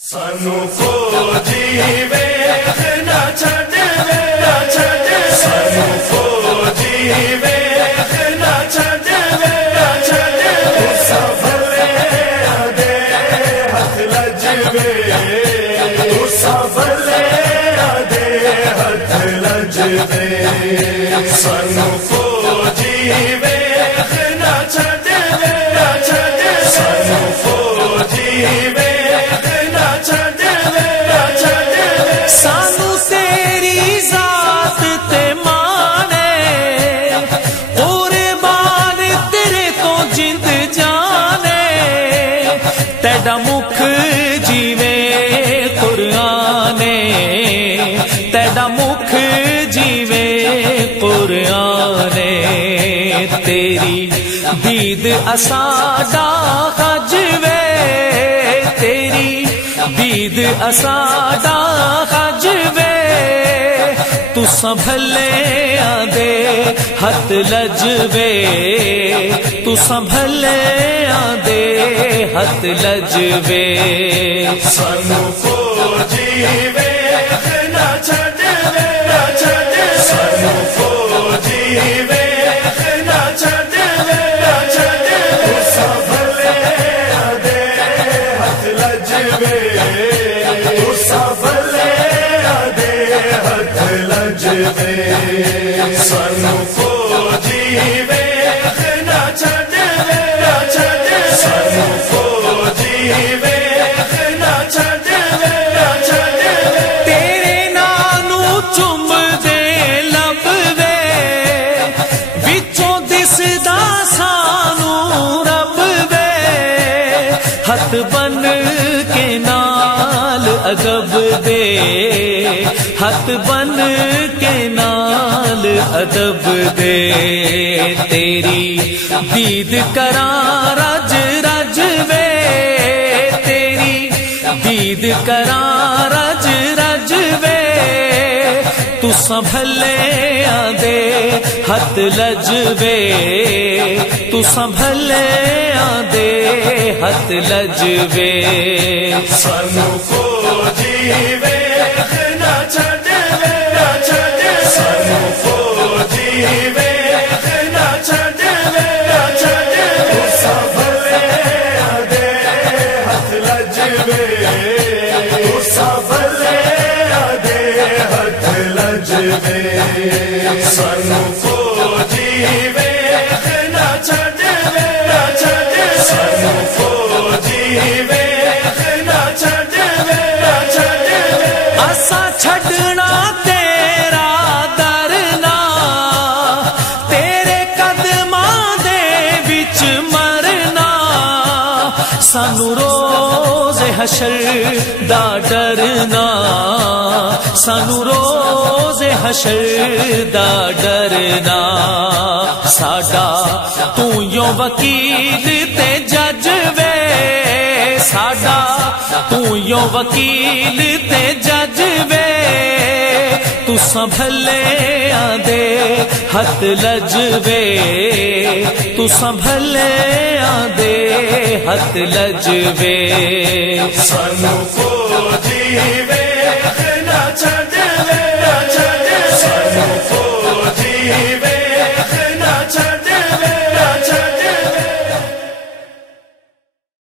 سانو فوجی ویخ نہ چھڈ وے سانو فوجی ویخ نہ چھڈ وے سفلے دے ہتھ لج وے سفلے دے ہتھ لج وے سانو فوجی ویخ نہ چھڈ وے سانو فوجی سانو تیری ذات تے مانے قربان تیرے تو جند جانے تیرا مکھ جیوے قرآن تیرا مکھ جیوے قرآن تیری دید اساڈا خجوے تیری دید اساڈا خجوے تو سنبھلے آدے ہتھ لجوے تو سنبھلے آدے ہتھ لجوے سانو فوجی ویخ نہ چھڈ وے سانو فوجی ویخ نہ چھڈ وے سنبھلے آدے ہتھ لجوے سفلے دے ہتھ لج وے سانو فوجی ویخ نہ چھڈ وے سانو فوجی ویخ نہ چھڈ وے تیرے نانو چم دے لب وے وچوں دسدا سانو رب وے ہتھ بن کے نال ادب دے ہاتھ بن کے نال ادب دے تیری دید کراں رج رج وے تیری دید کراں رج رج وے تو سنبھلے آدے ہتھ لج وے تو سنبھلے آدے ہتھ لج وے سانو فوجی ویخ نہ چھڈ وے سانو فوجی ویخ نہ چھڈ وے سفلے دے ہتھ لج وے سفلے دے ہتھ لج وے سانو فوجی ویخ نہ چھڈ وے سانو فوجی ویخ نہ چھڈ اسا چھڈنا تیرا درنا تیرے قدماں دے وچ مرنا سانو روز حشر دا ڈرنا سانو روز حشر دا ڈرنا ساڈا تو یوں وکیل تے جج وے ساڈا تو یوں وکیل تے جج وے تو سنبھلے آدے ہتھ لج وے تو سنبھلے آدے ہتھ لج وے سانو فوجی وے